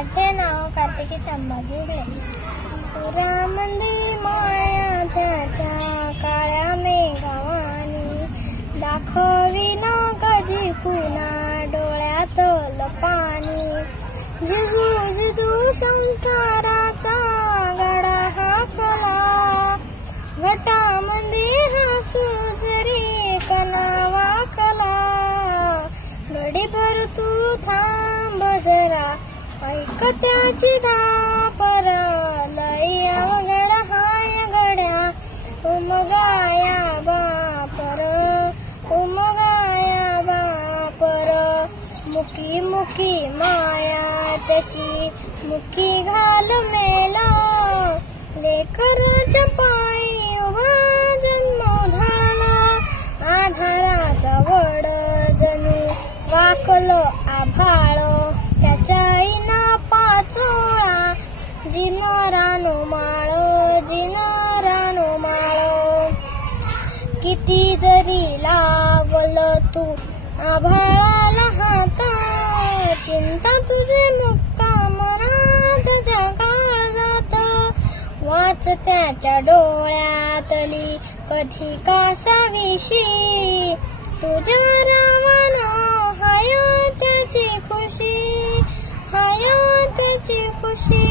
माझे नाव कार्तिकी संभाजी हुले। रामंदी माया त्याच्या काळ्या मेघावानी, दाखविना कधी कुणा डोळ्यातलं पाणी। जिजू जिजू संसाराचा गडा हाकला, घटामंदी हसू जरी कणा वाकला। घडीभर तू थांब जरा, ऐक त्याची धापर, लई अवघड हाय गड्या उमगाया बापर, उमगाया बापर। मुकी मुकी माया त्याची मुकी घाल मेला, लेकराच्या पायी उभा जन्म धळला। आधाराचा वड जणू वाकलं आभाळ, त्याच्या आईना पाचोळा जिन रानो माळ, जिन रानो माळ। किती जरी लावलं तू आभाळाला हात, चिंता तुझी मुक्का मनात जगाळ जात। वाच त्याच्या डोळ्यातली कधी कासावीशी, तुझ्या रावण हाय त्याची खुशी, हाय त्याची खुशी।